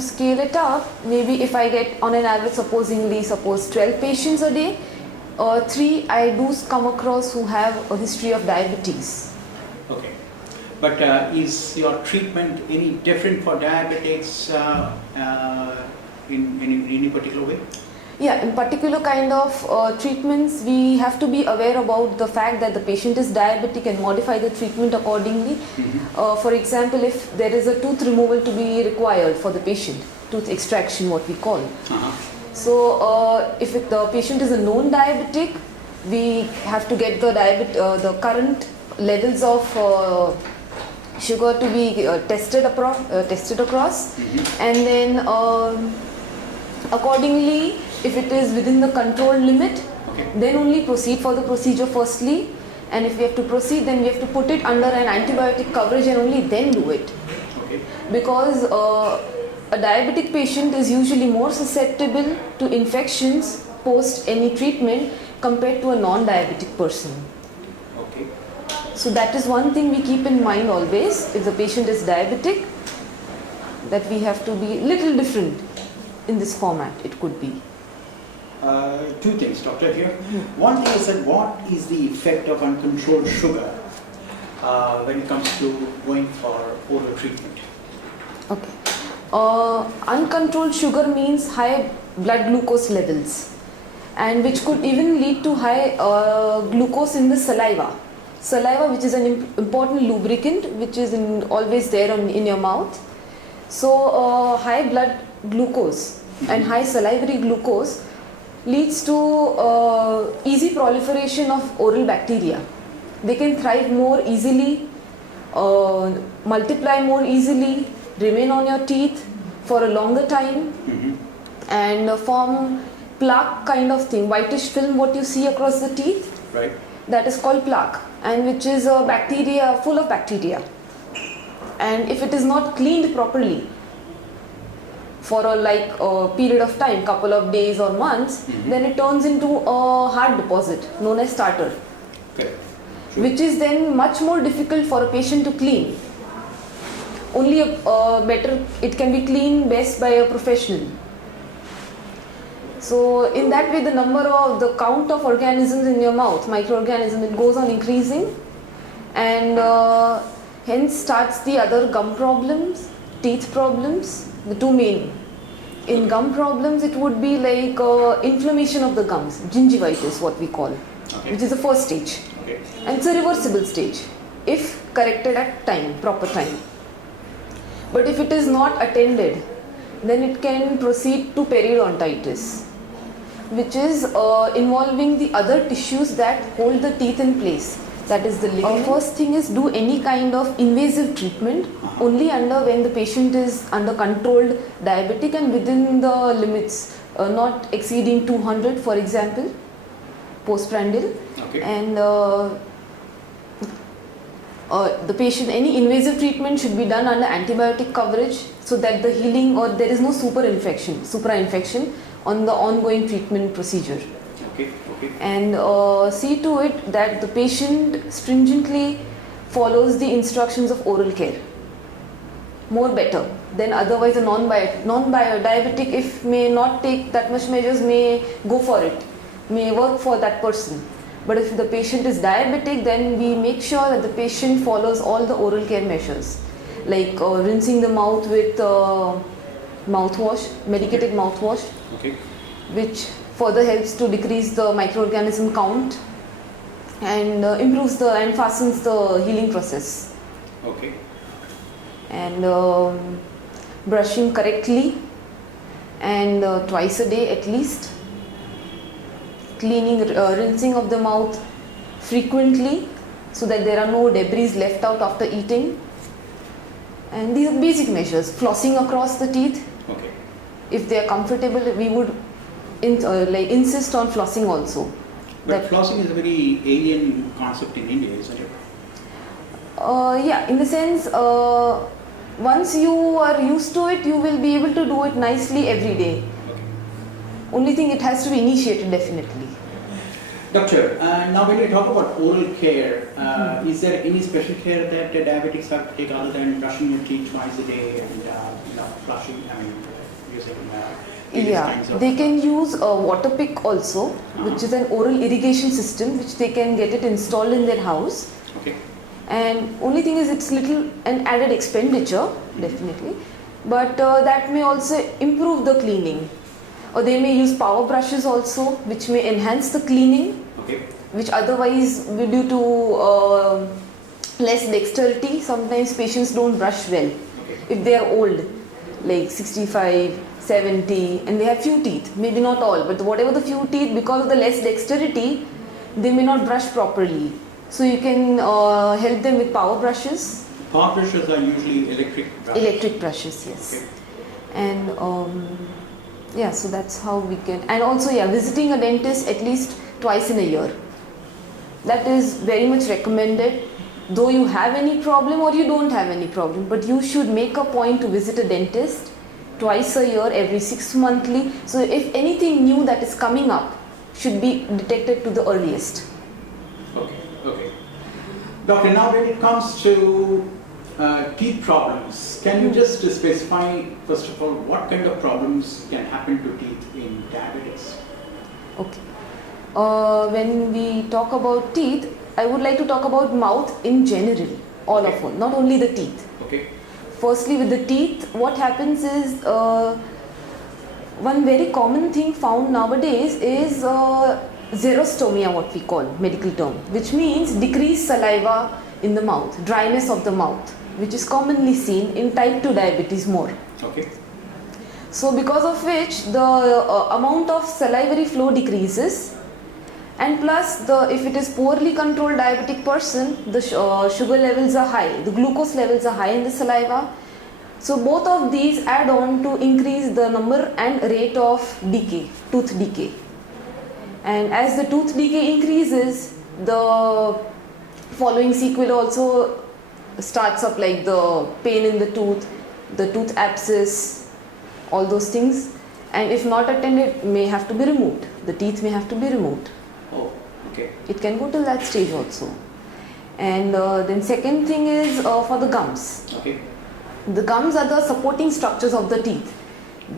to scale it up, maybe if I get on an average, suppose 12 patients a day, 3 I do come across who have a history of diabetes. Okay. But is your treatment any different for diabetics in any particular way? Yeah, in particular kind of treatments, we have to be aware about the fact that the patient is diabetic and modify the treatment accordingly. For example, if there is a tooth removal to be required for the patient, tooth extraction what we call. So if the patient is a known diabetic, we have to get the current levels of sugar to be tested across, and then accordingly, if it is within the controlled limit, then only proceed for the procedure firstly, and if we have to proceed, then we have to put it under an antibiotic coverage and only then do it. Because a diabetic patient is usually more susceptible to infections post any treatment compared to a non-diabetic person. So that is one thing we keep in mind always. If the patient is diabetic, that we have to be little different in this format, it could be. Two things, doctor, here. One thing is that what is the effect of uncontrolled sugar when it comes to going for oral treatment? Okay. Uncontrolled sugar means high blood glucose levels, and which could even lead to high glucose in the saliva. Saliva, which is an important lubricant, which is always there in your mouth. So high blood glucose and high salivary glucose leads to easy proliferation of oral bacteria. They can thrive more easily, multiply more easily, remain on your teeth for a longer time, and form plaque kind of thing, whitish film what you see across the teeth. Right. That is called plaque, and which is a bacteria, full of bacteria. And if it is not cleaned properly for a period of time, couple of days or months, then it turns into a hard deposit known as tartar, which is then much more difficult for a patient to clean. Only it can be cleaned best by a professional. So in that way, the count of organisms in your mouth, microorganisms, it goes on increasing, and hence starts the other gum problems, teeth problems, the two main. In gum problems, it would be like inflammation of the gums, gingivitis what we call, which is the first stage. And it's a reversible stage if corrected at proper time. But if it is not attended, then it can proceed to periodontitis, which is involving the other tissues that hold the teeth in place. That is the ligament. First thing is do any kind of invasive treatment only when the patient is under controlled diabetic and within the limits, not exceeding 200, for example, postprandial. And the patient, any invasive treatment should be done under antibiotic coverage so that the healing or there is no supra-infection on the ongoing treatment procedure. And see to it that the patient stringently follows the instructions of oral care. More better than otherwise a non-diabetic, if may not take that much measures, may go for it, may work for that person. But if the patient is diabetic, then we make sure that the patient follows all the oral care measures, like rinsing the mouth with mouthwash, medicated mouthwash, which further helps to decrease the microorganism count and improves and fastens the healing process. And brushing correctly and twice a day at least. Cleaning, rinsing of the mouth frequently so that there are no debris left out after eating. And these are basic measures. Flossing across the teeth. If they are comfortable, we would insist on flossing also. But flossing is a very alien concept in India, isn't it? Yeah, in the sense, once you are used to it, you will be able to do it nicely every day. Only thing, it has to be initiated definitely. Doctor, now when you talk about oral care, is there any special care that diabetics have to take other than brushing your teeth twice a day and flushing? using various kinds Yeah, of... they can use a water pick also, which is an oral irrigation system which they can get it installed in their house. Okay. And only thing is it's little an added expenditure, definitely, but that may also improve the cleaning. Or they may use power brushes also, which may enhance the cleaning, Okay. which otherwise due to less dexterity, sometimes patients don't brush well. Okay. If they are old, like 65, 70, and they have few teeth, maybe not all, but whatever the few teeth, because of the less dexterity, they may not brush properly. So you can help them with power brushes. Power brushes are usually electric brushes. Electric brushes, yes. Okay. And yeah, so that's how we can. And also, yeah, visiting a dentist at least twice in a year. That is very much recommended. Though you have any problem or you don't have any problem, but you should make a point to visit a dentist twice a year, every 6 monthly. So if anything new that is coming up should be detected to the earliest. Okay, okay. Doctor, now when it comes to teeth problems, can you just specify, first of all, what kind of problems can happen to teeth in diabetics? Okay. When we talk about teeth, I would like to talk about mouth in general, all of all, not only the teeth. Okay. Firstly, with the teeth, what happens is one very common thing found nowadays is xerostomia, what we call medical term, which means decreased saliva in the mouth, dryness of the mouth, which is commonly seen in type 2 diabetes more. Okay. So because of which the amount of salivary flow decreases, and plus if it is poorly controlled diabetic person, the sugar levels are high, the glucose levels are high in the saliva. So both of these add on to increase the number and rate of decay, tooth decay. And as the tooth decay increases, the following sequel also starts up, like the pain in the tooth abscess, all those things. And if not attended, may have to be removed. The teeth may have to be removed. Oh, okay. It can go till that stage also. And then second thing is for the gums. Okay. The gums are the supporting structures of the teeth.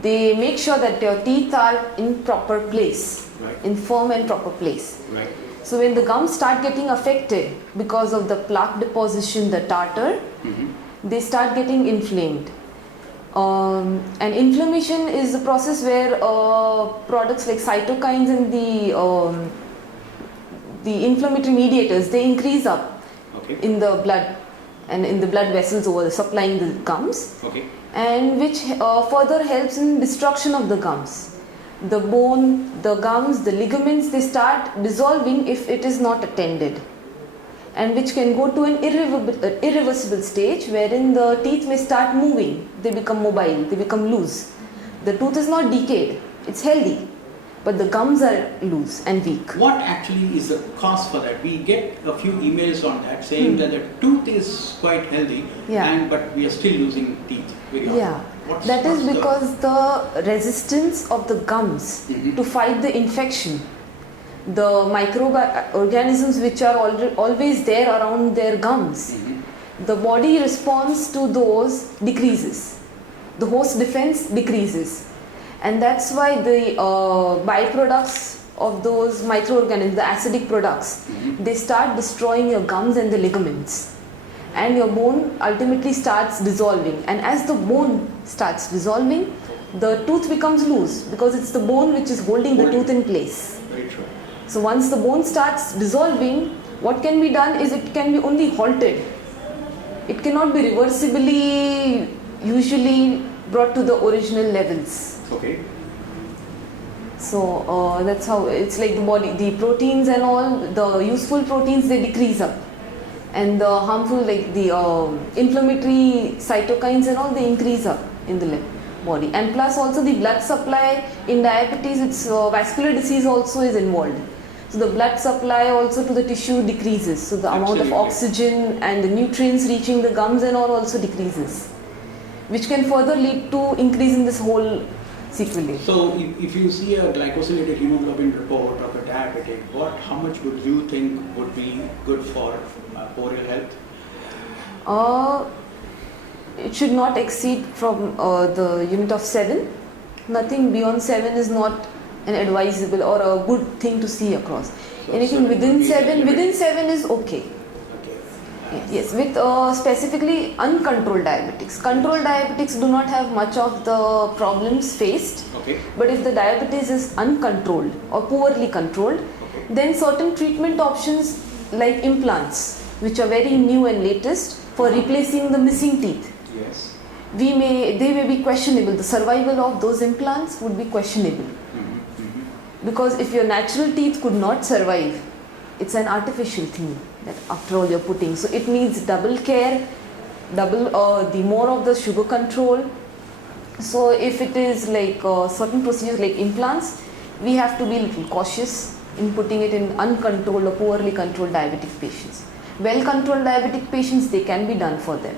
They make sure that your teeth are in proper place, Right. in firm and proper place. Right. So when the gums start getting affected because of the plaque deposition, the tartar, they start getting inflamed. And inflammation is the process where products like cytokines and the inflammatory mediators, they increase up in the blood and in the blood vessels over supplying the gums, and which further helps in destruction of the gums. The bone, the gums, the ligaments, they start dissolving if it is not attended, and which can go to an irreversible stage wherein the teeth may start moving, they become mobile, they become loose. The tooth is not decayed, it's healthy, but the gums are loose and weak. What actually is the cause for that? We get a few emails on that saying that the tooth is quite healthy, but we are still losing teeth very often. Yeah, that is because the resistance of the gums to fight the infection, the microorganisms which are always there around their gums, the body response to those decreases. The host defense decreases. And that's why the byproducts of those microorganisms, the acidic products, they start destroying your gums and the ligaments. And your bone ultimately starts dissolving. And as the bone starts dissolving, the tooth becomes loose because it's the bone which is holding the tooth in place. Very true. So once the bone starts dissolving, what can be done is it can be only halted. It cannot be reversibly usually brought to the original levels. Okay. So that's how it's like the body, the proteins and all, the useful proteins, they decrease up. And the harmful, like the inflammatory cytokines and all, they increase up in the body. And plus also the blood supply in diabetes, it's vascular disease also is involved. So the blood supply also to the tissue decreases. So the amount of oxygen and the nutrients reaching the gums and all also decreases, which can further lead to increase in this whole sequelae. So if you see a glycosylated hemoglobin report of a diabetic, how much would you think would be good for oral health? It should not exceed from the unit of 7. Nothing beyond 7 is not an advisable or a good thing to see across. So Anything 7 within would be 7, limit. within 7 is okay. Okay. Yes, with specifically uncontrolled diabetics. Controlled diabetics do not have much of the problems faced, Okay. but if the diabetes is uncontrolled or poorly controlled, Okay. then certain treatment options like implants, which are very new and latest for replacing the missing teeth, Yes. they may be questionable. The survival of those implants would be questionable, because if your natural teeth could not survive, it's an artificial thing that after all you're putting. So it needs double care, the more of the sugar control. So if it is like certain procedures like implants, we have to be a little cautious in putting it in uncontrolled or poorly controlled diabetic patients. Well controlled diabetic patients, they can be done for them.